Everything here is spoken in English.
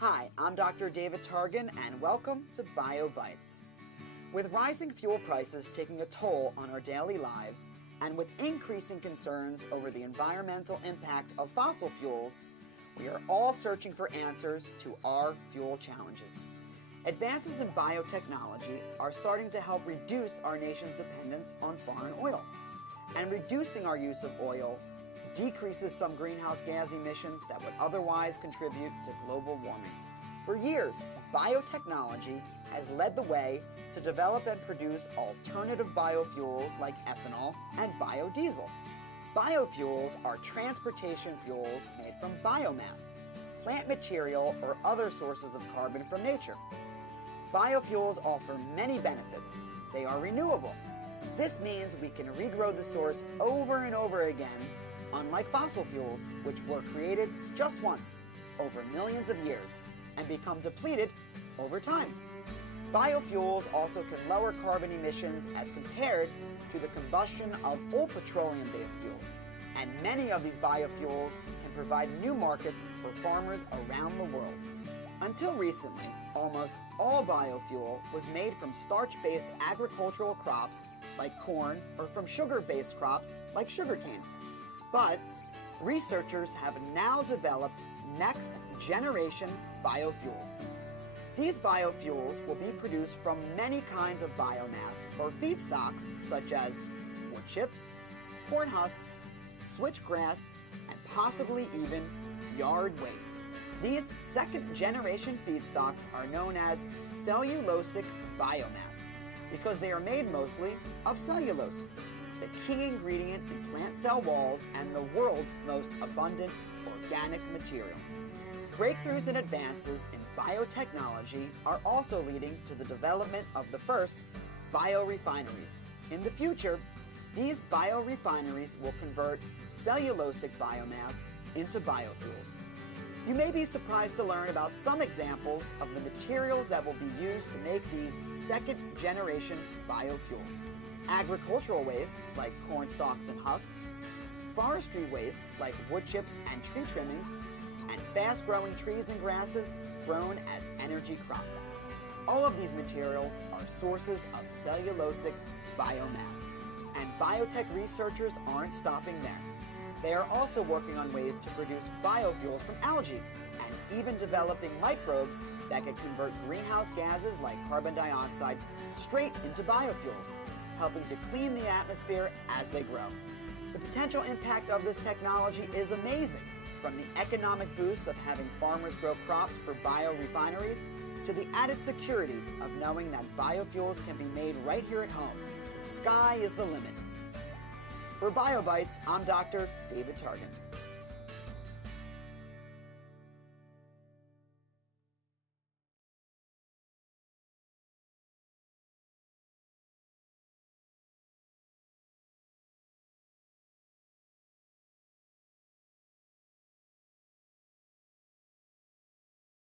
Hi, I'm Dr. David Targan, and welcome to BioBites. With rising fuel prices taking a toll on our daily lives, and with increasing concerns over the environmental impact of fossil fuels, we are all searching for answers to our fuel challenges. Advances in biotechnology are starting to help reduce our nation's dependence on foreign oil. And reducing our use of oil decreases some greenhouse gas emissions that would otherwise contribute to global warming. For years, biotechnology has led the way to develop and produce alternative biofuels like ethanol and biodiesel. Biofuels are transportation fuels made from biomass, plant material, or other sources of carbon from nature. Biofuels offer many benefits. They are renewable. This means we can regrow the source over and over again, unlike fossil fuels, which were created just once, over millions of years, and become depleted over time. Biofuels also can lower carbon emissions as compared to the combustion of old petroleum-based fuels. And many of these biofuels can provide new markets for farmers around the world. Until recently, almost all biofuel was made from starch-based agricultural crops like corn or from sugar-based crops like sugarcane. But researchers have now developed next-generation biofuels. These biofuels will be produced from many kinds of biomass or feedstocks such as wood chips, corn husks, switchgrass, and possibly even yard waste. These second-generation feedstocks are known as cellulosic biomass because they are made mostly of cellulose, the key ingredient in plant cell walls and the world's most abundant organic material. Breakthroughs and advances in biotechnology are also leading to the development of the first biorefineries. In the future, these biorefineries will convert cellulosic biomass into biofuels. You may be surprised to learn about some examples of the materials that will be used to make these second-generation biofuels. Agricultural waste, like corn stalks and husks, forestry waste, like wood chips and tree trimmings, and fast-growing trees and grasses grown as energy crops. All of these materials are sources of cellulosic biomass. And biotech researchers aren't stopping there. They are also working on ways to produce biofuels from algae, and even developing microbes that can convert greenhouse gases like carbon dioxide straight into biofuels, helping to clean the atmosphere as they grow. The potential impact of this technology is amazing, from the economic boost of having farmers grow crops for biorefineries to the added security of knowing that biofuels can be made right here at home. The sky is the limit. For BioBites, I'm Dr. David Targan.